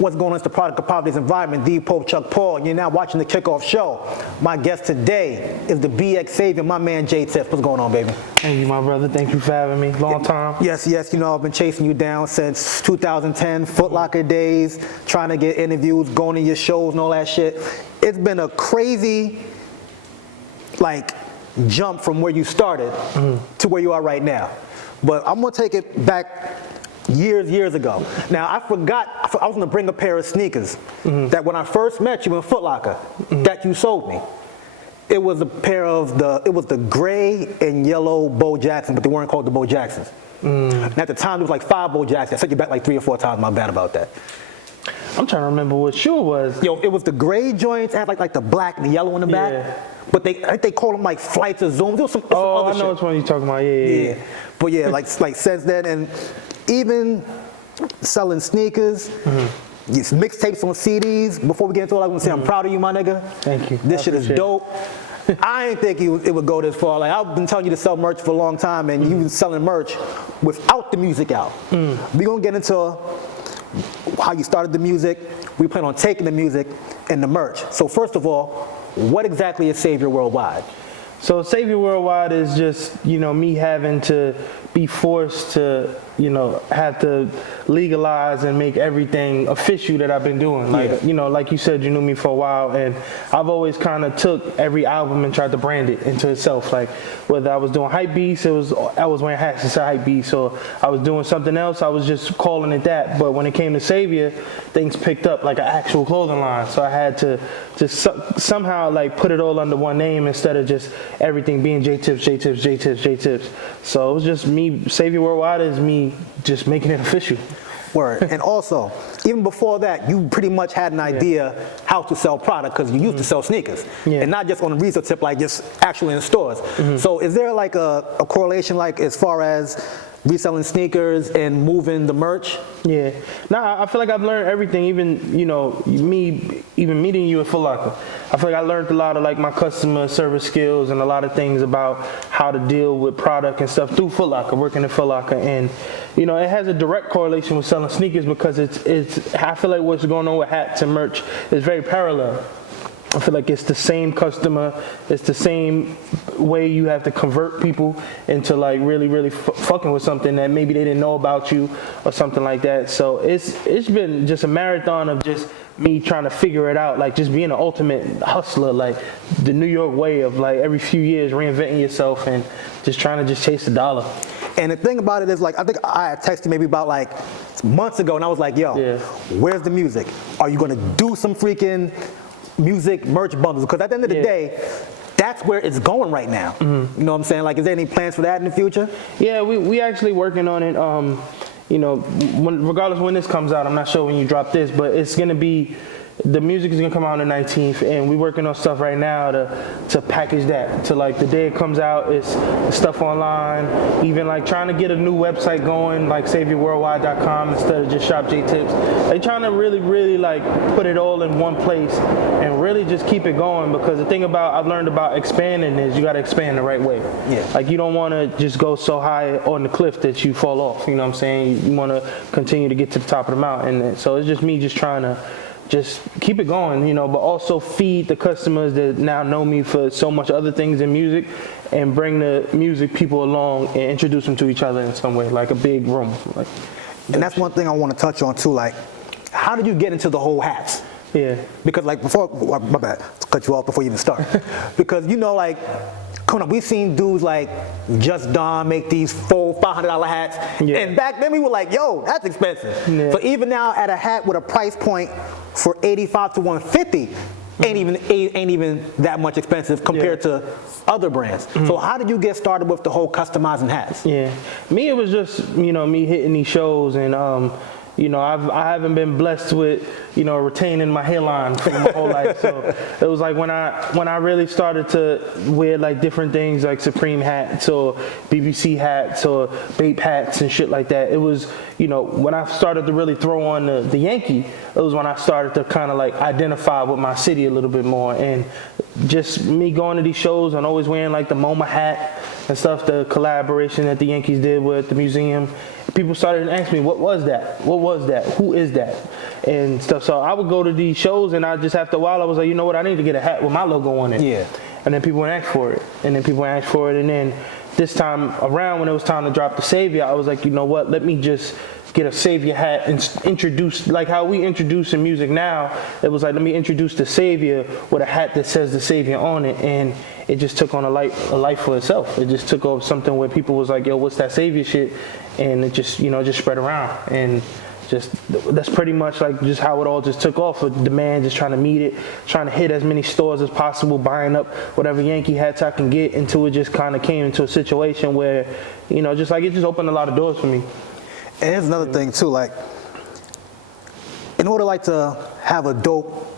What's going on? It's the product of poverty's environment. D. Pope, Chuck Paul, and you're now watching the kickoff show. My guest today is the BX Savior, my man Jay Tips. What's going on, baby? Thank you, my brother. Thank you for having me. Long time. Yes, you know, I've been chasing you down since 2010, footlocker days, trying to get interviews, going to your shows and all that shit. It's been a crazy, like, jump from where you started to where you are right now. But I'm gonna take it back years ago. Now, I forgot, I was gonna bring a pair of sneakers that when I first met you in Foot Locker, that you sold me. It was a pair of the gray and yellow Bo Jackson, but they weren't called the Bo Jacksons. And at the time, there was like 5 Bo Jacksons. I sent you back like 3 or 4 times, my bad about that. I'm trying to remember what shoe it was. Yo, it was the gray joints, had like the black and the yellow in the back. Yeah. But I think they called them like flights or zooms. There was some other I know which one you're talking about. Yeah. But yeah, like since then, and even selling sneakers, mixtapes on CDs. Before we get into all, I want to say I'm proud of you, my nigga. Thank you. This shit is dope. I didn't think it would go this far. Like, I've been telling you to sell merch for a long time, and you've been selling merch without the music out. We're gonna get into how you started the music. We plan on taking the music and the merch. So first of all, what exactly is Savior Worldwide? So Savior Worldwide is just, me having to be forced to, have to legalize and make everything official that I've been doing. Like, like you said, you knew me for a while, and I've always kind of took every album and tried to brand it into itself. Like, whether I was doing hype beats, I was wearing hats that said hype beats, or I was doing something else, I was just calling it that. But when it came to Savior, things picked up like an actual clothing line. So I had to just somehow like put it all under one name instead of just everything being J Tips, J Tips, J Tips, J Tips. So it was just me. Savior Worldwide is me just making it official. Word. And also, even before that, you pretty much had an idea how to sell product because you used to sell sneakers. And not just on a resale tip, like just actually in stores. So is there like a correlation, like as far as reselling sneakers and moving the merch? Yeah. I feel like I've learned everything, even, even meeting you at Foot Locker. I feel like I learned a lot of like my customer service skills and a lot of things about how to deal with product and stuff through Foot Locker, working at Foot Locker. And, it has a direct correlation with selling sneakers because I feel like what's going on with hats and merch is very parallel. I feel like it's the same customer, it's the same way you have to convert people into like really fucking with something that maybe they didn't know about you or something like that. So it's been just a marathon of just me trying to figure it out, like just being an ultimate hustler, like the New York way of like every few years reinventing yourself and just trying to just chase the dollar. And the thing about it is, like, I think I texted you maybe about like months ago, and I was like, yo, where's the music? Are you gonna do some freaking music merch bundles? Because at the end of the day, that's where it's going right now. You know what I'm saying? Like, is there any plans for that in the future? Yeah, we actually working on it. Regardless of when this comes out, I'm not sure when you drop this, but it's gonna be, the music is gonna come out on the 19th, and we're working on stuff right now to package that. To like the day it comes out, it's stuff online, even like trying to get a new website going, like SaviorWorldwide.com instead of just Shop J Tips. Like trying to really like put it all in one place and really just keep it going, because the thing I've learned about expanding is you gotta expand the right way. Like you don't wanna just go so high on the cliff that you fall off, you know what I'm saying? You wanna continue to get to the top of the mountain. And so it's just me just trying to just keep it going, but also feed the customers that now know me for so much other things in music, and bring the music people along and introduce them to each other in some way, like a big room. Like, and that's one thing I want to touch on too, like, how did you get into the whole hats? Because like my bad, to cut you off before you even start. Because like, come on, we've seen dudes like Just Don make these $400-$500 hats, and back then we were like, yo, that's expensive. So even now at a hat with a price point for $85 to $150, ain't even that much expensive compared to other brands. So how did you get started with the whole customizing hats? Me, it was just me hitting these shows, and I haven't been blessed with, retaining my hairline for my whole life. So it was like when I really started to wear like different things like Supreme hats or BBC hats or Bape hats and shit like that. It was, when I started to really throw on the Yankee, it was when I started to kind of like identify with my city a little bit more. And just me going to these shows and always wearing like the MoMA hat and stuff, the collaboration that the Yankees did with the museum. People started to ask me, what was that? What was that? Who is that? and stuff. So I would go to these shows, and I just after a while I was like, you know what, I need to get a hat with my logo on it. Yeah. And then people would ask for it, and then this time around when it was time to drop the Savior, I was like, you know what, let me just get a Savior hat and introduce, like how we introduce in music now, it was like, let me introduce the Savior with a hat that says the Savior on it, and it just took on a life for itself. It just took over something where people was like, yo, what's that Savior shit? And it just, just spread around, and just that's pretty much like just how it all just took off with demand, just trying to meet it, trying to hit as many stores as possible, buying up whatever Yankee hats I can get, until it just kind of came into a situation where, just like it just opened a lot of doors for me. And here's another thing too, like, in order like to have a dope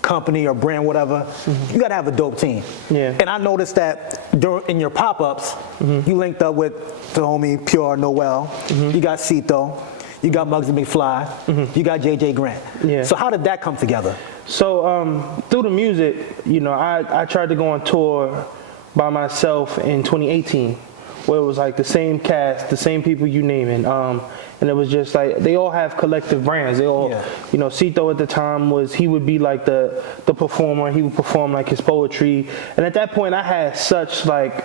company or brand, whatever, you gotta have a dope team. Yeah. And I noticed that in your pop-ups, you linked up with the homie Pure Noel, you got Cito, you got Muggsy McFly, you got JJ Grant. Yeah. So how did that come together? So through the music, I tried to go on tour by myself in 2018. Where it was like the same cast, the same people you name it. And it was just like, they all have collective brands. They all, Cito at the time he would be like the performer. He would perform like his poetry. And at that point I had such like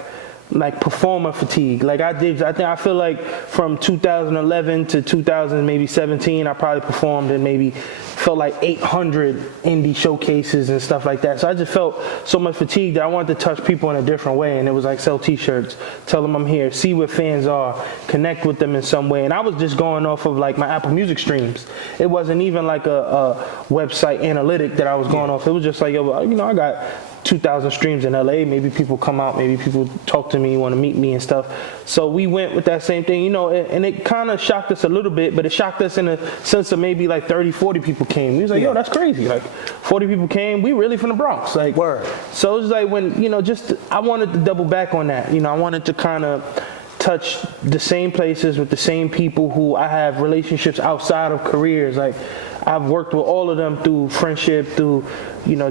performer fatigue. Like I feel like from 2011 to 2017, I probably performed in maybe felt like 800 indie showcases and stuff like that. So I just felt so much fatigue that I wanted to touch people in a different way. And it was like sell t-shirts, tell them I'm here, see where fans are, connect with them in some way. And I was just going off of like my Apple Music streams. It wasn't even like a website analytic that I was going off. It was just like, I got 2,000 streams in LA. Maybe people come out, maybe people talk to me, want to meet me and stuff. So we went with that same thing, and it kind of shocked us a little bit, but it shocked us in a sense of maybe like 30, 40 people came. We was like, yo, that's crazy. Like 40 people came, we really from the Bronx. Like, word. So it was like when, I wanted to double back on that. I wanted to kind of touch the same places with the same people who I have relationships outside of careers. Like I've worked with all of them through friendship, through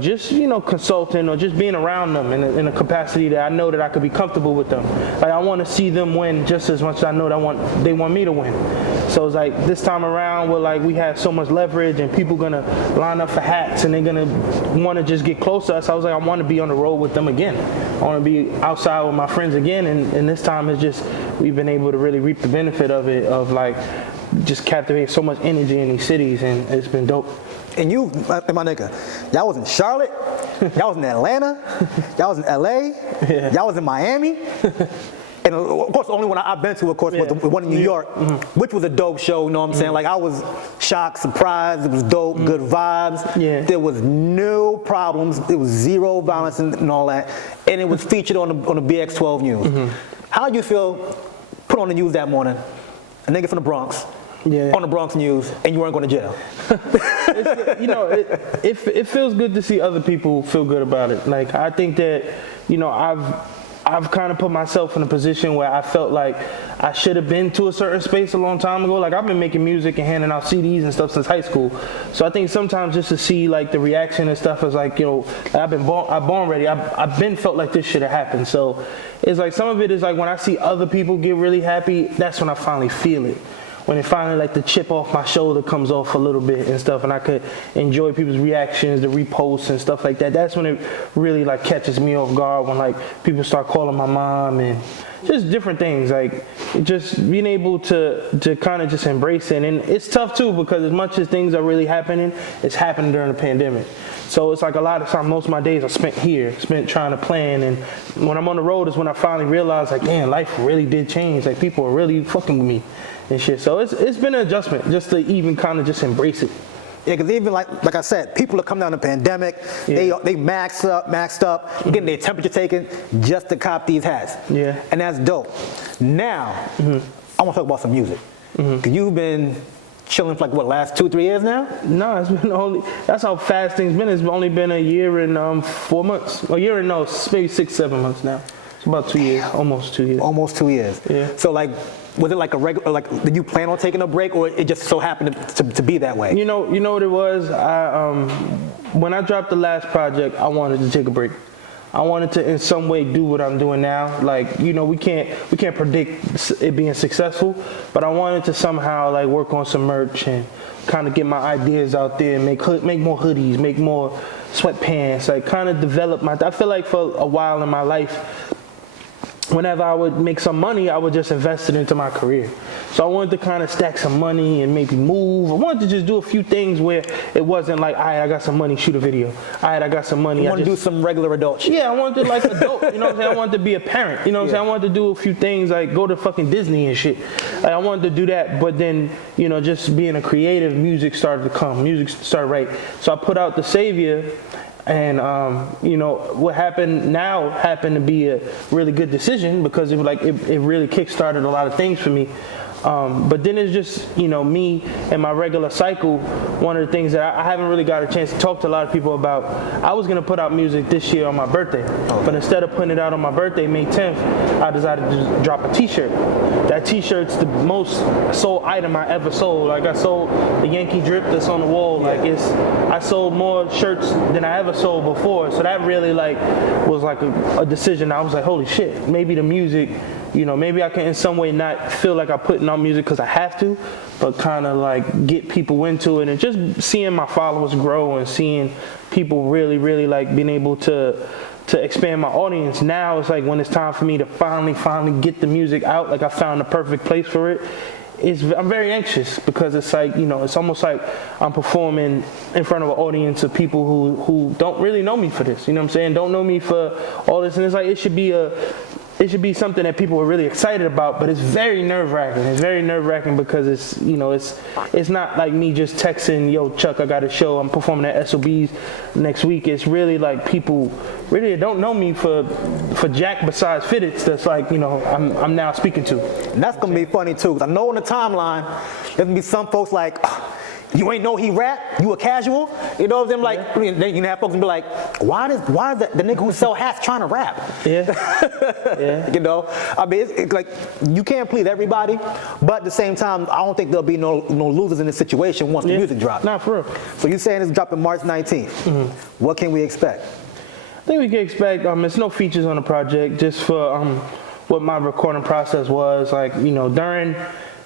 just consulting or just being around them in a capacity that I know that I could be comfortable with them. Like I want to see them win just as much as I know that they want me to win. So it's like this time around, we have so much leverage and people gonna line up for hats and they're gonna want to just get close to us. I was like, I want to be on the road with them again. I want to be outside with my friends again. And this time it's just we've been able to really reap the benefit of it, of like just captivate so much energy in these cities, and it's been dope. And you, my nigga, y'all was in Charlotte, y'all was in Atlanta, y'all was in LA, y'all was in Miami. And of course, the only one I've been to, of course, was the one in New York, which was a dope show, you know what I'm saying? Like, I was shocked, surprised, it was dope, good vibes. Yeah. There was no problems, there was zero violence and all that. And it was featured on the BX 12 News. How did you feel put on the news that morning, a nigga from the Bronx, on the Bronx News, and you weren't going to jail? It feels good to see other people feel good about it. Like, I think that, I've kind of put myself in a position where I felt like I should have been to a certain space a long time ago. Like, I've been making music and handing out CDs and stuff since high school. So I think sometimes just to see like the reaction and stuff is like, I'm born ready. I've been felt like this should have happened. So it's like some of it is like when I see other people get really happy, that's when I finally feel it. When it finally like the chip off my shoulder comes off a little bit and stuff, and I could enjoy people's reactions, the reposts and stuff like that. That's when it really like catches me off guard, when like people start calling my mom and just different things. Like just being able to kind of just embrace it. And it's tough too, because as much as things are really happening, it's happening during the pandemic. So it's like a lot of time, most of my days are spent trying to plan. And when I'm on the road is when I finally realize like, damn, life really did change. Like people are really fucking with me and shit. So it's been an adjustment just to even kind of just embrace it. Yeah, because even like I said, people are coming down the pandemic. Yeah. They maxed up, getting their temperature taken just to cop these hats. Yeah. And that's dope. Now, I want to talk about some music. Because you've been chilling for like what, last 2-3 years now? No, it's been that's how fast things been. It's only been a year and 4 months. A year and maybe 6-7 months now. It's about 2 years, almost 2 years. Almost 2 years. Yeah. So like, was it like a regular, like did you plan on taking a break, or it just so happened to be that way? You know what it was? When I dropped the last project, I wanted to take a break. I wanted to in some way do what I'm doing now. Like, you know, we can't predict it being successful, but I wanted to somehow like work on some merch and kind of get my ideas out there, make more hoodies, make more sweatpants, like kind of develop I feel like for a while in my life, whenever I would make some money, I would just invest it into my career. So I wanted to kind of stack some money and maybe move. I wanted to just do a few things where it wasn't like, all right, I got some money, shoot a video. All right, I got some money. You want to do some regular adult shit. Yeah, I wanted to like adult, you know what I'm saying? I wanted to be a parent, you know what I'm saying? I wanted to do a few things like go to fucking Disney and shit. Like, I wanted to do that, but then, you know, just being a creative, music started to come. Music started right. So I put out The Savior. And you know, what happened to be a really good decision because it really kickstarted a lot of things for me. But then it's just, you know, me and my regular cycle. One of the things that I haven't really got a chance to talk to a lot of people about, I was gonna put out music this year on my birthday, but instead of putting it out on my birthday, May 10th, I decided to just drop a T-shirt. That T-shirt's the most sold item I ever sold. Like I sold the Yankee drip that's on the wall. Like I sold more shirts than I ever sold before. So that really like was like a decision. I was like, holy shit, maybe the music, you know, maybe I can in some way not feel like I'm putting out music because I have to, but kind of like get people into it and just seeing my followers grow and seeing people really, really like being able to expand my audience. Now it's like when it's time for me to finally get the music out, like I found the perfect place for it. I'm very anxious because it's like, you know, it's almost like I'm performing in front of an audience of people who don't really know me for this, you know what I'm saying? Don't know me for all this, and it's like it should be something that people are really excited about, but it's very nerve-wracking. It's very nerve-wracking because it's, you know, it's not like me just texting, yo, Chuck, I got a show, I'm performing at SOBs next week. It's really like people really don't know me for jack besides fitteds that's like, you know, I'm now speaking to. And that's going to be funny too, because I know on the timeline, there's going to be some folks like, you ain't know he rap? You a casual? You know them like, you can have folks and be like, why is the nigga who sell hats trying to rap? Yeah. You know, I mean, it's like you can't please everybody, but at the same time, I don't think there'll be no losers in this situation once the music drops. Not for real. So you're saying it's dropping March 19th. Mm-hmm. What can we expect? I think we can expect, it's no features on the project, just for what my recording process was. Like, you know,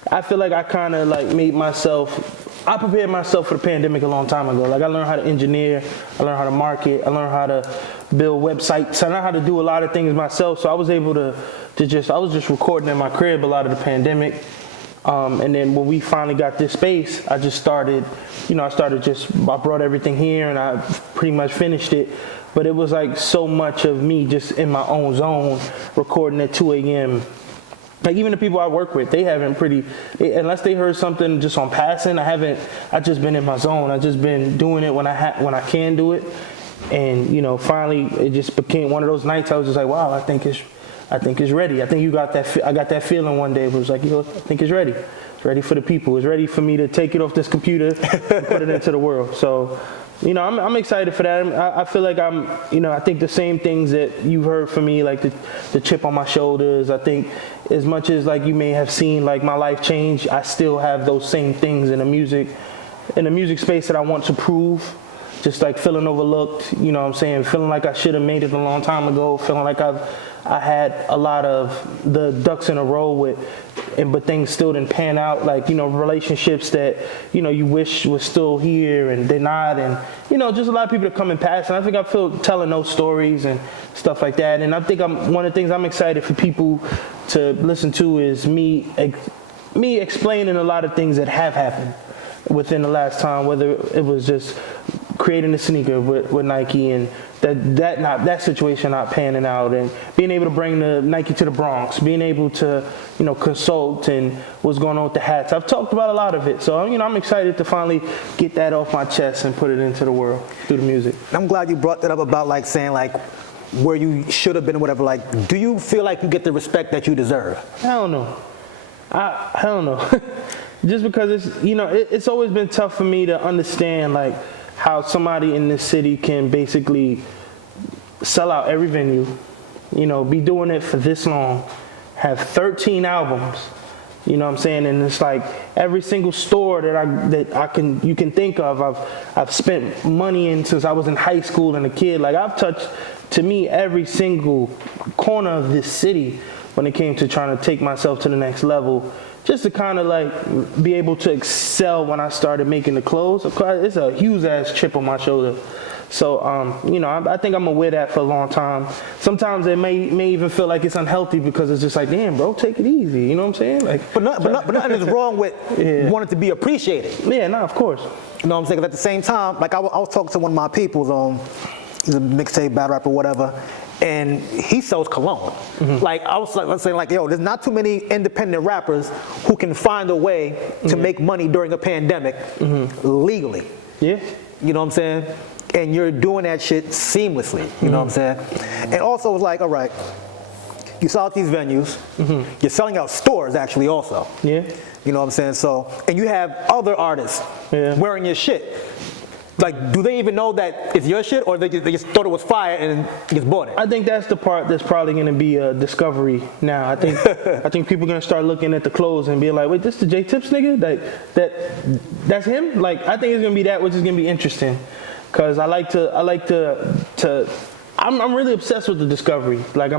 I feel like I kind of like I prepared myself for the pandemic a long time ago. Like I learned how to engineer, I learned how to market, I learned how to build websites. I learned how to do a lot of things myself. So I was able I was just recording in my crib a lot of the pandemic. And then when we finally got this space, I brought everything here and I pretty much finished it. But it was like so much of me just in my own zone, recording at 2 a.m. Like even the people I work with, they haven't unless they heard something just on passing, I just been in my zone. I just been doing it when I can do it. And, you know, finally it just became one of those nights I was just like, wow, I think it's ready. I think you got that, I got that feeling one day. It was like, yo, I think it's ready. It's ready for the people. It's ready for me to take it off this computer and put it into the world. So, you know, I'm excited for that. I feel like I think the same things that you've heard from me, like the chip on my shoulders. I think as much as like you may have seen like my life change, I still have those same things in the music space that I want to prove. Just like feeling overlooked, you know what I'm saying? Feeling like I should have made it a long time ago. Feeling like I had a lot of the ducks in a row but things still didn't pan out. Like, you know, relationships that, you know, you wish was still here and they're not. And, you know, just a lot of people that come and pass. And I think I feel telling those stories and stuff like that. And I think one of the things I'm excited for people to listen to is me explaining a lot of things that have happened within the last time, whether it was just creating a sneaker with Nike and that situation not panning out, and being able to bring the Nike to the Bronx, being able to, you know, consult and what's going on with the hats. I've talked about a lot of it, so, you know, I'm excited to finally get that off my chest and put it into the world through the music. I'm glad you brought that up about like saying like where you should have been or whatever. Like, do you feel like you get the respect that you deserve? I don't know. I don't know. Just because it's, you know, it's always been tough for me to understand like how somebody in this city can basically sell out every venue, you know, be doing it for this long, have 13 albums, you know what I'm saying? And it's like every single store that you can think of, I've spent money in since I was in high school and a kid. Like I've touched to me, every single corner of this city when it came to trying to take myself to the next level, just to kind of like be able to excel when I started making the clothes. It's a huge ass chip on my shoulder. So, you know, I think I'm gonna wear that for a long time. Sometimes it may even feel like it's unhealthy because it's just like, damn, bro, take it easy. You know what I'm saying? Like, But nothing is wrong with wanting to be appreciated. yeah, no, of course. You know what I'm saying? 'Cause at the same time, like I was talking to one of my peoples on, he's a mixtape, battle rapper, whatever, and he sells cologne. Like I was saying, like, yo, there's not too many independent rappers who can find a way to make money during a pandemic legally. Yeah. You know what I'm saying? And you're doing that shit seamlessly. You know what I'm saying? And also, it's like, all right, you sell out these venues. You're selling out stores, actually, also. Yeah. You know what I'm saying? So, and you have other artists wearing your shit. Like, do they even know that it's your shit, or they just thought it was fire and just bought it? I think that's the part that's probably going to be a discovery now. I think people are going to start looking at the clothes and being like, wait, this the J Tips nigga? Like, that's him? Like, I think it's going to be that, which is going to be interesting. Because I'm really obsessed with the discovery. Like I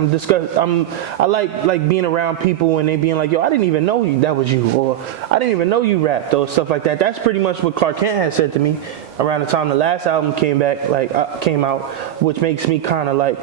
like being around people and they being like, yo, I didn't even know that was you, or I didn't even know you rapped, or stuff like that. That's pretty much what Clark Kent had said to me around the time the last album came out, which makes me kind of like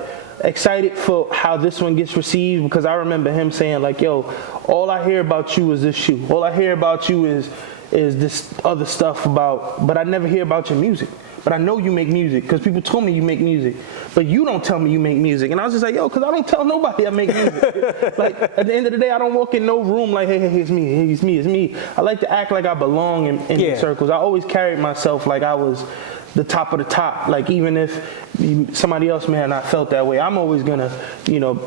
excited for how this one gets received, because I remember him saying like, yo, all I hear about you is this shoe. All I hear about you is this other stuff but I never hear about your music. But I know you make music because people told me you make music. But you don't tell me you make music. And I was just like, yo, because I don't tell nobody I make music. Like, at the end of the day, I don't walk in no room like, hey, it's me. I like to act like I belong in these circles. I always carried myself like I was the top of the top. Like, even if somebody else may have not felt that way, I'm always going to,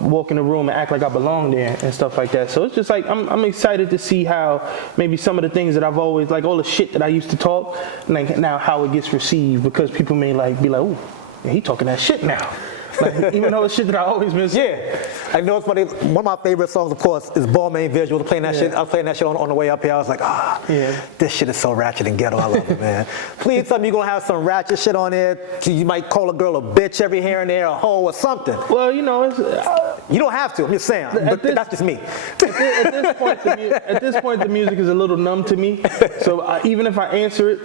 walk in the room and act like I belong there and stuff like that. So it's just like, I'm excited to see how maybe some of the things that I've always, like all the shit that I used to talk, like now how it gets received, because people may like be like, ooh, he talking that shit now. Like, even though it's shit that I always been saying. Yeah. I know it's funny. One of my favorite songs, of course, is Ballmain Visual. Playing that shit. I was playing that shit on the way up here. I was like, this shit is so ratchet and ghetto. I love it, man. Please tell me you're going to have some ratchet shit on there. You might call a girl a bitch every here and there, a hoe or something. Well, it's... you don't have to. I'm just saying. But that's just me. At this point, the music is a little numb to me. So even if I answer it,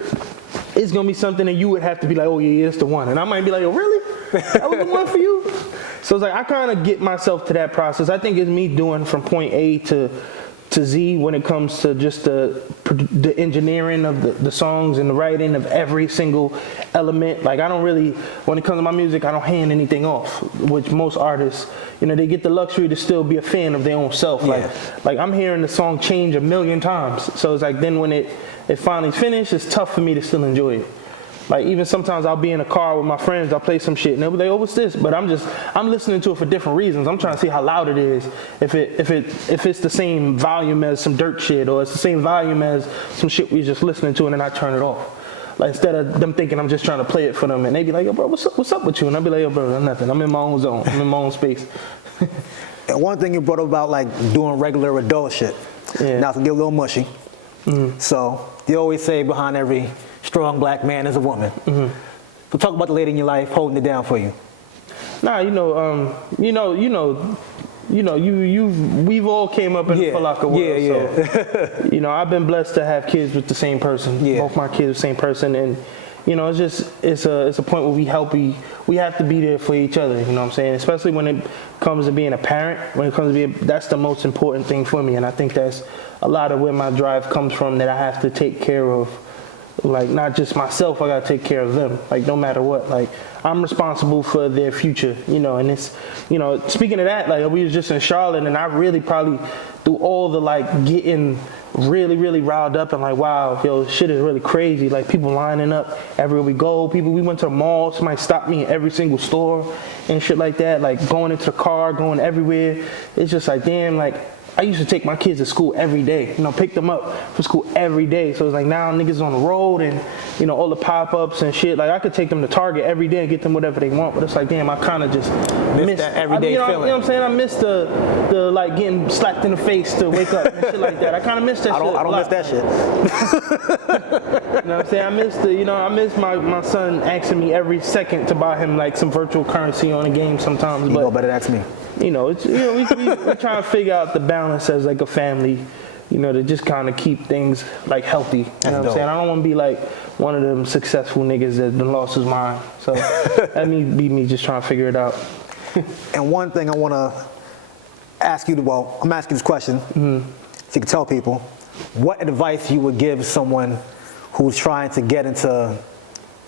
it's going to be something that you would have to be like, oh, yeah, it's the one. And I might be like, oh, really? That was the one for you? So it's like, I kind of get myself to that process. I think it's me doing from point A to Z when it comes to just the engineering of the songs and the writing of every single element. Like, I don't really, when it comes to my music, I don't hand anything off, which most artists, they get the luxury to still be a fan of their own self. Like I'm hearing the song change a million times. So it's like, then when it finally finished, it's tough for me to still enjoy it. Like, even sometimes I'll be in a car with my friends, I'll play some shit, and they'll be like, oh, what's this? But I'm listening to it for different reasons. I'm trying to see how loud it is. If it's the same volume as some dirt shit, or it's the same volume as some shit we just listening to, and then I turn it off. Like, instead of them thinking I'm just trying to play it for them, and they be like, yo, bro, what's up with you? And I'll be like, yo, bro, nothing. I'm in my own zone. I'm in my own space. And one thing you brought up about, like, doing regular adult shit. Yeah. Now, to get a little mushy. So, you always say behind every strong black man is a woman. So talk about the lady in your life holding it down for you. Nah, we've all came up in the footlocker world. So, I've been blessed to have kids with the same person. Both my kids with the same person, and it's a point where we have to be there for each other. You know what I'm saying? Especially when it comes to being a parent. That's the most important thing for me, and I think that's a lot of where my drive comes from. That I have to take care of. Like, not just myself, I gotta take care of them. Like, no matter what, like, I'm responsible for their future, and it's, speaking of that, like, we was just in Charlotte, and I really probably, through all the, like, getting really, really riled up, and like, wow, yo, shit is really crazy. Like, people lining up everywhere we go. We went to the mall, somebody stopped me in every single store and shit like that. Like, going into the car, going everywhere. It's just like, damn, like, I used to take my kids to school every day, pick them up for school every day. So it's like now niggas on the road and, all the pop-ups and shit. Like I could take them to Target every day and get them whatever they want, but it's like, damn, I kind of just miss that everyday feeling. You know what I'm saying? I miss the like getting slapped in the face to wake up and shit like that. I kind of miss that shit. I don't miss that shit. You know what I'm saying? I miss I miss my son asking me every second to buy him like some virtual currency on a game sometimes. You better ask me. We trying to figure out the balance as like a family, to just kind of keep things like healthy. You know what I'm saying? I don't want to be like one of them successful niggas that done lost his mind. So that needs to be me just trying to figure it out. And one thing I want to ask you, I'm asking this question, so you can tell people, what advice you would give someone who's trying to get into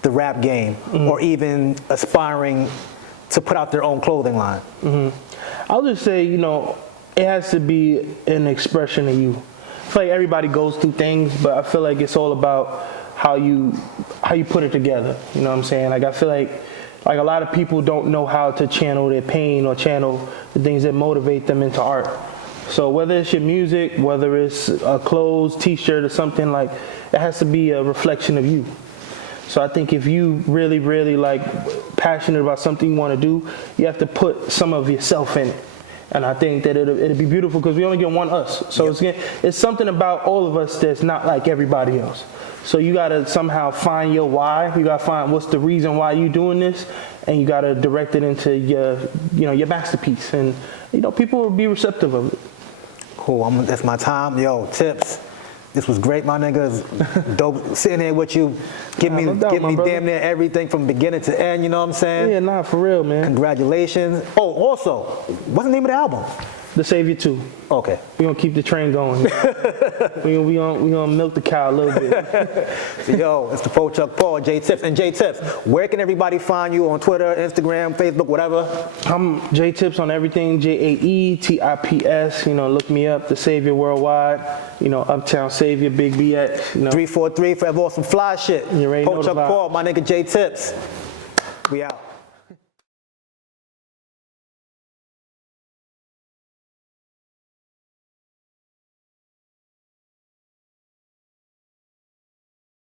the rap game or even aspiring to put out their own clothing line? I'll just say, it has to be an expression of you. I feel like everybody goes through things, but I feel like it's all about how you put it together. You know what I'm saying? Like I feel like a lot of people don't know how to channel their pain or channel the things that motivate them into art. So whether it's your music, whether it's a clothes, t-shirt or something, like it has to be a reflection of you. So I think if you really, really like passionate about something you want to do, you have to put some of yourself in it. And I think that it'll be beautiful because we only get one us. So it's something about all of us that's not like everybody else. So you got to somehow find your why. You got to find what's the reason why you doing this, and you got to direct it into your masterpiece. And people will be receptive of it. Cool. That's my time. Yo, Tips. This was great, my niggas. Dope sitting here with you. Give me damn near everything from beginning to end, you know what I'm saying? Yeah, nah, for real, man. Congratulations. Oh, also, what's the name of the album? The Savior 2. Okay. We're going to keep the train going. we gonna milk the cow a little bit. So, yo, it's the Footlocker Paul, J Tips. And J Tips, where can everybody find you on Twitter, Instagram, Facebook, whatever? I'm J Tips on everything, JAETIPS. Look me up, The Savior Worldwide. Uptown Savior, Big BX. 343, forever awesome fly shit. You already know the Footlocker vibe. Paul, my nigga J Tips. We out.